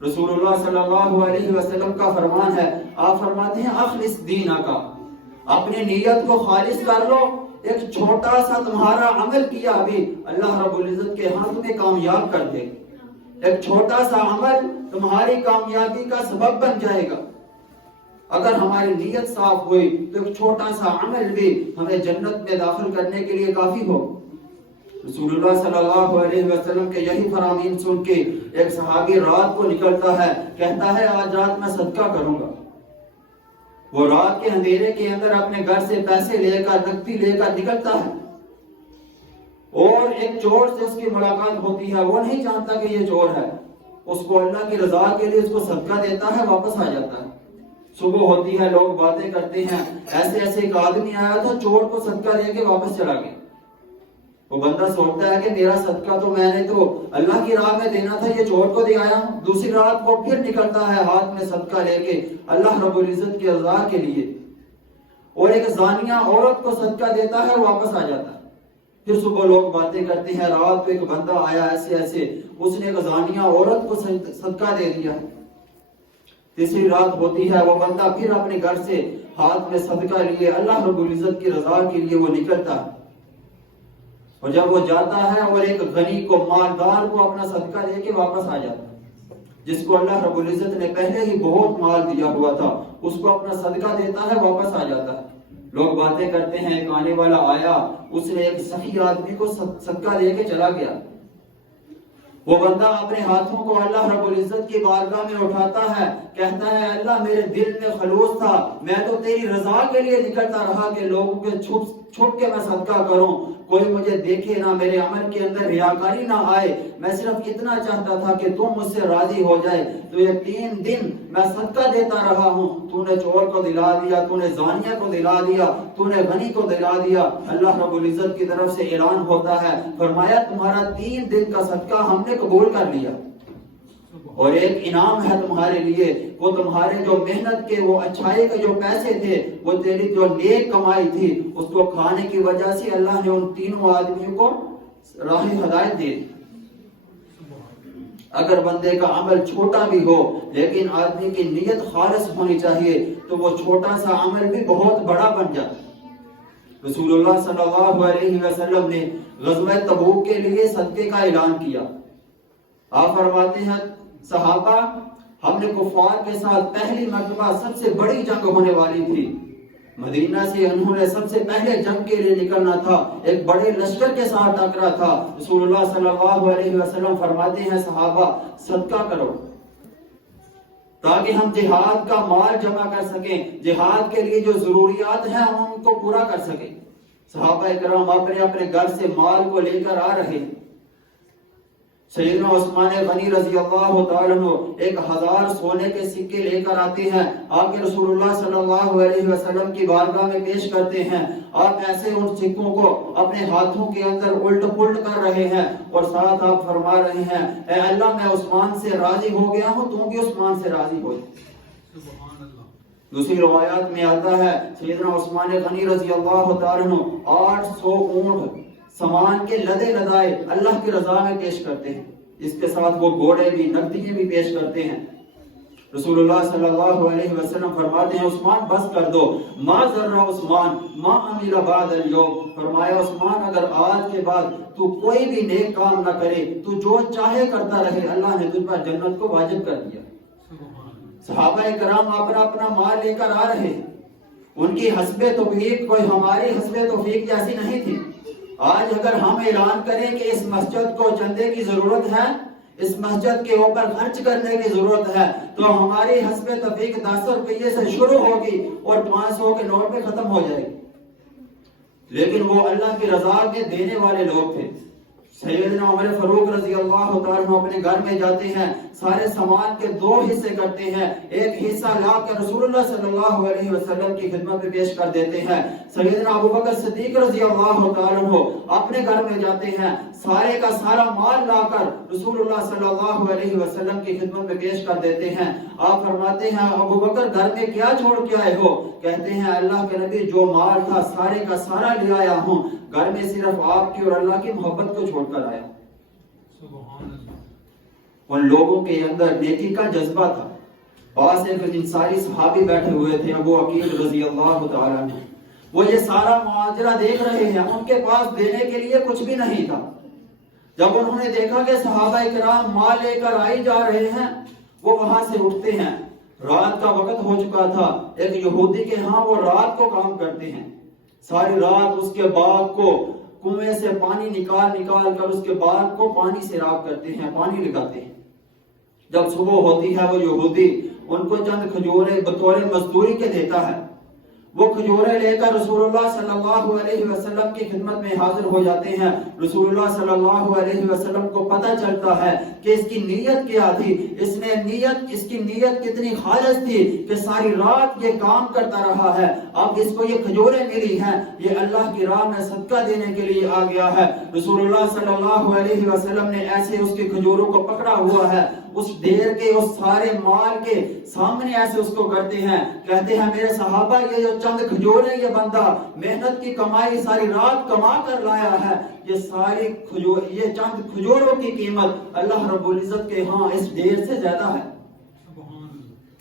رسول اللہ صلی اللہ علیہ وسلم کا فرمان ہے، آپ فرماتے ہیں اخلص دینک، اپنی نیت کو خالص کر لو، ایک چھوٹا سا تمہارا عمل کیا بھی اللہ رب العزت کے ہاں تمہیں کامیاب کر دے گا۔ ایک چھوٹا سا عمل تمہاری کامیابی کا سبب بن جائے گا۔ اگر ہماری نیت صاف ہوئی تو ایک چھوٹا سا عمل بھی ہمیں جنت میں داخل کرنے کے لیے کافی ہو۔ رسول اللہ صلی اللہ علیہ وسلم کے یہی فرامین سن کے ایک صحابی رات کو نکلتا ہے، کہتا ہے آج رات میں صدقہ کروں گا۔ وہ رات کے اندھیرے کے اندر اپنے گھر سے پیسے لے کر، نقدی لے کر نکلتا ہے، اور ایک چور سے اس کی ملاقات ہوتی ہے۔ وہ نہیں جانتا کہ یہ چور ہے، اس کو اللہ کی رضا کے لیے اس کو صدقہ دیتا ہے، واپس آ جاتا ہے۔ صبح ہوتی ہے، لوگ باتیں کرتے ہیں، ایسے ایسے ایک آدمی آیا تھا، چور کو صدقہ دے کے واپس چلا گیا۔ وہ بندہ سوچتا ہے کہ میرا صدقہ تو میں نے تو اللہ کی راہ میں دینا تھا، یہ چور کو دے آیا ہوں۔ دوسری رات وہ پھر نکلتا ہے ہاتھ میں صدقہ لے کے اللہ رب العزت کی رضا کے لیے، اور ایک زانیہ عورت کو صدقہ دیتا ہے، واپس آ جاتا ہے۔ پھر صبح لوگ باتیں کرتے ہیں، رات کو ایک بندہ آیا ایسے ایسے، اس نے ایک زانیہ عورت کو صدقہ دے دیا۔ تیسری رات ہوتی ہے، وہ بندہ پھر اپنے گھر سے ہاتھ میں صدقہ لیے اللہ رب العزت کی رضا کے لیے وہ نکلتا ہے، اور جب وہ جاتا ہے اور ایک غنی کو، مالدار کو اپنا صدقہ دے کے واپس آ جاتا ہے، جس کو اللہ رب العزت نے پہلے ہی بہت مال دیا ہوا تھا، اس کو اپنا صدقہ دیتا ہے، واپس آ جاتا ہے۔ لوگ باتیں کرتے ہیں، ایک آنے والا آیا، اس نے ایک سخی آدمی کو صدقہ دے کے چلا گیا۔ وہ بندہ اپنے ہاتھوں کو اللہ رب العزت کی بارگاہ میں اٹھاتا ہے، کہتا ہے اللہ میرے دل میں خلوص تھا، میں تو تیری رضا کے لیے نکلتا رہا کہ لوگوں کے چھپ کے میں صدقہ کروں، کوئی مجھے دیکھے نہ، میرے عمل کے اندر ریاکاری نہ آئے، میں صرف اتنا چاہتا تھا کہ تم مجھ سے راضی ہو جائے۔ تو یہ 3 دن میں صدقہ دیتا رہا ہوں، تو نے چور کو دلا دیا، تو نے زانیہ کو دلا دیا، تو نے غنی کو دلا دیا۔ اللہ رب العزت کی طرف سے اعلان ہوتا ہے، فرمایا تمہارا 3 دن کا صدقہ ہم نے قبول کر لیا، اور ایک انعام ہے تمہارے لیے، وہ تمہارے جو محنت کے، وہ اچھائی کے جو پیسے تھے، وہ تیری جو نیک کمائی تھی، اس کو کھانے کی وجہ سے اللہ نے ان 3 آدمیوں کو راہ ہدایت دی۔ اگر بندے کا عمل چھوٹا بھی ہو لیکن آدمی کی نیت خالص ہونی چاہیے تو وہ چھوٹا سا عمل بھی بہت بڑا بن جاتا ہے۔ رسول اللہ صلی اللہ علیہ وسلم نے غزوہ تبوک کے لیے صدقے کا اعلان کیا۔ آپ فرماتے ہیں صحابہ، ہم نے کفار کے ساتھ پہلی مرتبہ سب سے بڑی جنگ ہونے والی تھی، مدینہ سے انہوں نے سب سے پہلے جنگ کے لیے نکلنا تھا، ایک بڑے لشکر کے ساتھ ٹکرا تھا۔ رسول اللہ صلی اللہ علیہ وسلم فرماتے ہیں صحابہ صدقہ کرو تاکہ ہم جہاد کا مال جمع کر سکیں، جہاد کے لیے جو ضروریات ہیں ہم ان کو پورا کر سکیں۔ صحابہ اکرام اپنے اپنے گھر سے مال کو لے کر آ رہے ہیں۔ سیدنا عثمان غنی رضی اللہ تعالیٰ عنہ 1000 سونے کے سکے لے کر آتے ہیں، آپ کے رسول اللہ صلی اللہ علیہ وسلم کی بارگاہ میں پیش کرتے ہیں۔ آپ ایسے ان سکوں کو اپنے ہاتھوں کے اندر الٹ پلٹ کر رہے ہیں، اور ساتھ آپ فرما رہے ہیں اے اللہ میں عثمان سے راضی ہو گیا ہوں، تم بھی عثمان سے راضی ہو جائے۔ دوسری روایات میں آتا ہے سیدنا عثمان غنی رضی اللہ تعالیٰ عنہ 800 اونٹ سامان کے لدے لدائے اللہ کی رضا میں پیش کرتے ہیں، اس کے ساتھ وہ گھوڑے بھی، نقدیاں بھی پیش کرتے ہیں۔ رسول اللہ صلی اللہ علیہ وسلم فرماتے ہیں عثمان بس کر دو، ما ذر عثمان ما عمل بعد اليوم، فرمایا عثمان اگر آج کے بعد تو کوئی بھی نیک کام نہ کرے، تو جو چاہے کرتا رہے، اللہ نے تجھ پر جنت کو واجب کر دیا۔ صحابہ کرام اپنا اپنا مال لے کر آ رہے، ان کی حسب توفیق کوئی ہماری حسب توفیق جیسی نہیں تھی۔ آج اگر ہم اعلان کریں کہ اس مسجد کو چندے کی ضرورت ہے، اس مسجد کے اوپر خرچ کرنے کی ضرورت ہے، تو ہماری حسب توفیق 10 روپے سے شروع ہوگی اور 500 کے نوٹ میں ختم ہو جائے گی، لیکن وہ اللہ کی رضا کے دینے والے لوگ تھے۔ سیدنا عمر فاروق رضی اللہ تعالیٰ اپنے گھر میں جاتے ہیں، سارے سامان کے 2 حصے کرتے ہیں، ایک حصہ لا کر رسول اللہ صلی اللہ علیہ وسلم کی خدمت میں پیش کر دیتے ہیں۔ سیدنا ابو بکر صدیق رضی اللہ تعالیٰ اپنے گھر میں جاتے ہیں، سارے کا سارا مال لا کر رسول اللہ صلی اللہ علیہ وسلم کی خدمت میں پیش کر دیتے ہیں۔ آپ فرماتے ہیں ابو بکر گھر میں کیا چھوڑ کے آئے ہو؟ کہتے ہیں اللہ کے نبی جو مال تھا سارے کا سارا لے آیا ہوں، گھر میں صرف آپ کی اور اللہ کی محبت کو چھوڑ کر آیا۔ ان لوگوں کے اندر نیکی کا جذبہ تھا. پاس ایک انصاری صحابی بیٹھے ہوئے تھے، ابو عقیل رضی اللہ تعالیٰ عنہ. وہ یہ سارا معاجرہ دیکھ رہے ہیں، ان کے پاس دینے کے لیے کچھ بھی نہیں تھا. جب انہوں نے دیکھا کہ صحابہ کرام مال لے کر آئی جا رہے ہیں، وہ وہاں سے اٹھتے ہیں. رات کا وقت ہو چکا تھا. ایک یہودی کے ہاں وہ رات کو کام کرتے ہیں، ساری رات اس کے باغ کو کنویں سے پانی نکال کر اس کے باغ کو پانی سیراب کرتے ہیں، پانی لگاتے ہیں. جب صبح ہوتی ہے وہ یہودی ان کو چند کھجوریں بطور مزدوری کے دیتا ہے. وہ کھجوریں لے کر رسول اللہ صلی اللہ علیہ وسلم کی خدمت میں حاضر ہو جاتے ہیں. رسول اللہ صلی اللہ علیہ وسلم کو پتہ چلتا ہے کہ اس کی نیت کیا تھی. اس کی نیت کتنی خالص تھی کہ ساری رات یہ کام کرتا رہا ہے. اب اس کو یہ کھجوریں ملی ہیں، یہ اللہ کی راہ میں صدقہ دینے کے لیے آ گیا ہے. رسول اللہ صلی اللہ علیہ وسلم نے ایسے اس کی کھجوروں کو پکڑا ہوا ہے، اس ڈھیر کے اس سارے مال کے سامنے ایسے اس کو کرتے ہیں. کہتے ہیں میرے صحابہ، یہ جو چند کھجوریں یہ بندہ محنت کی کمائی ساری رات کما کر لایا ہے، یہ چند کھجوروں کی قیمت اللہ رب العزت کے ہاں اس ڈھیر سے زیادہ ہے.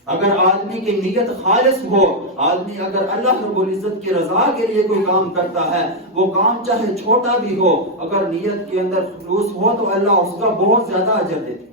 اگر آدمی کی نیت خالص ہو، آدمی اگر اللہ رب العزت کی رضا کے لیے کوئی کام کرتا ہے، وہ کام چاہے چھوٹا بھی ہو، اگر نیت کے اندر خلوص ہو تو اللہ اس کا بہت زیادہ اجر دیتا ہے.